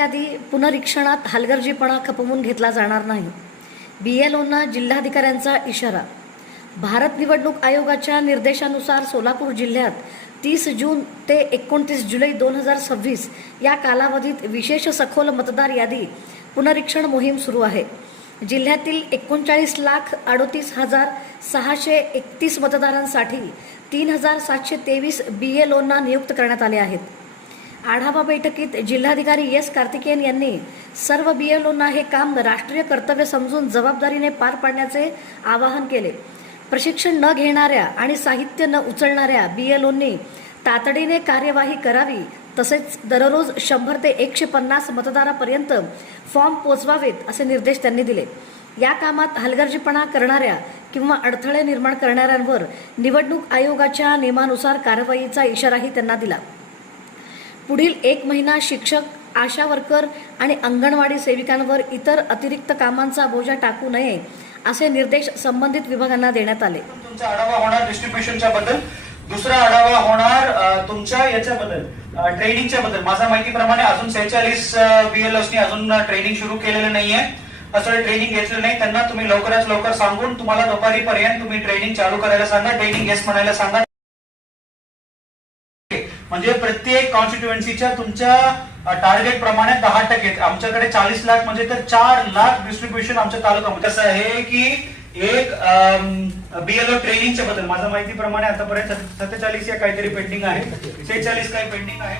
यादी पुनरीक्षणात हलगर्जीपणा खपवून घेतला जाणार नाही. BLOंना जिल्हाधिकाऱ्यांचा इशारा. भारत निवडणूक आयोगाच्या निर्देशानुसार सोलापूर जिल्ह्यात 30 जून ते 29 जुलै 2026 या कालावधीत विशेष सखोल मतदार यादी पुनरीक्षण मोहीम सुरू आहे. जिल्ह्यातील 39,38,631 मतदारांसाठी 3,723 BLOंना नियुक्त करण्यात आले आहेत. आढावा बैठकीत जिल्हाधिकारी S. कार्तिकेयन यांनी सर्व BLOंना हे काम राष्ट्रीय कर्तव्य समजून जबाबदारीने पार पाडण्याचे आवाहन केले. प्रशिक्षण न घेणाऱ्या आणि साहित्य न उचलणाऱ्या BLOंनी तातडीने कार्यवाही करावी. तसेच दररोज 100 ते 150 मतदारापर्यंत फॉर्म पोचवावेत असे निर्देश त्यांनी दिले. या कामात हलगर्जीपणा करणाऱ्या किंवा अडथळे निर्माण करणाऱ्यांवर निवडणूक आयोगाच्या नियमानुसार कारवाईचा इशाराही त्यांना दिला. पुढील 1 महिना शिक्षक, आशा वर्कर आणि अंगणवाडी सेविकांवर इतर अतिरिक्त कामांचा बोजा टाकू नये असे निर्देश संबंधित विभागांना देण्यात आले. तुमचा आढावा होणार डिस्ट्रीब्युशनच्या बद्दल. दुसरा आढावा होणार तुमच्या याच्याबद्दल ट्रेनिंगच्या बद्दल. माझ्या माहितीप्रमाणे अजून 46 BLOsनी अजून ट्रेनिंग सुरू केलेलं नाहीये. असं ट्रेनिंग घेतलं नाही त्यांना तुम्ही लवकरात लवकर सांगून तुम्हाला दुपारीपर्यंत तुम्ही ट्रेनिंग चालू करायला सांगा. ट्रेनिंग येस म्हणायला सांगा. म्हणजे प्रत्येक कॉन्स्टिट्युएन्सीच्या तुमच्या टार्गेट प्रमाणे 10%. आमच्याकडे 40 लाख म्हणजे तर 4 लाख डिस्ट्रीब्युशन आमच्या तालुक्यामध्ये. कसं आहे की एक BLO ट्रेनिंगच्या बद्दल माझ्या माहितीप्रमाणे आतापर्यंत 47 या काहीतरी पेंडिंग आहे, 46 काही पेंडिंग आहे.